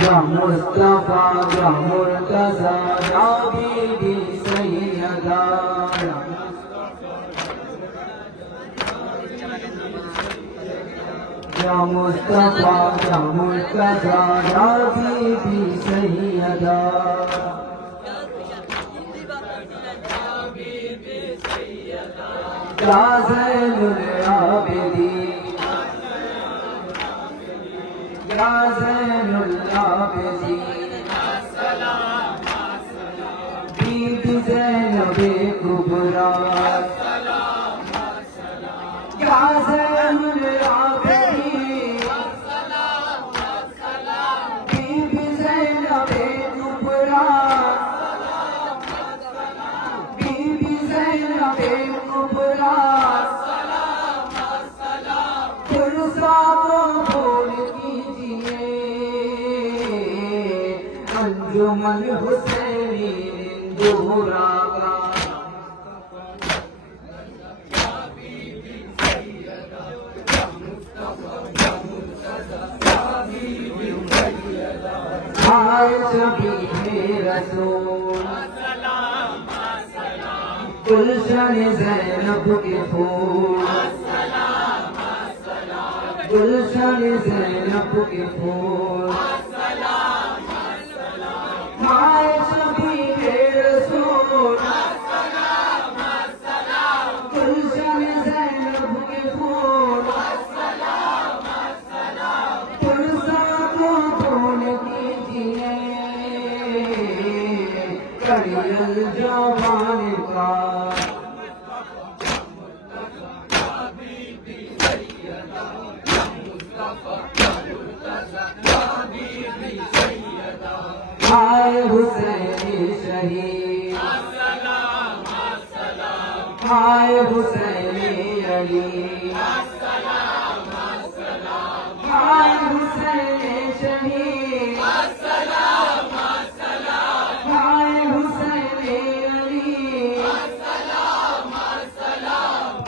या मुस्तफा या मुर्तजा या बीबी सैयदा या मुस्तफा या मुर्तजा या बीबी सैयदा या ज़ैनुल आबिदीन या ज़ैनुल आबिदीन बीबी ज़ैनबे कुबरा या ज़ैनुल आबिदीन बीबी ज़ैनबे कुबरा बीबी ज़ैनबे कुबरा पुरसा को बोल कीजिए अंजुमन हुसैनी दोहरा का हाय शबीहे रसूल गुलशन ज़ैनब के फूल गुलशन ज़ैनब के फूल हाय शबीहे रसूल गुलशन ज़ैनब के फूल पुरसा को बोल कीजिए करियल जवान का हाय हुसैनी शहीद हाय हुसैनी अली हाय हुसैनी शहीद हाय हुसैनी अली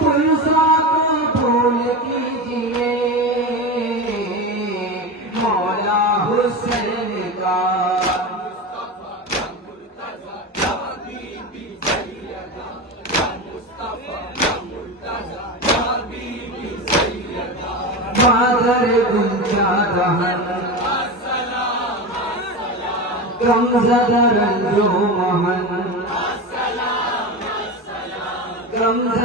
पुरसा को बोल कीजिए मौला हुसैन का मादर गुंजा दहन कमज़दर जो महन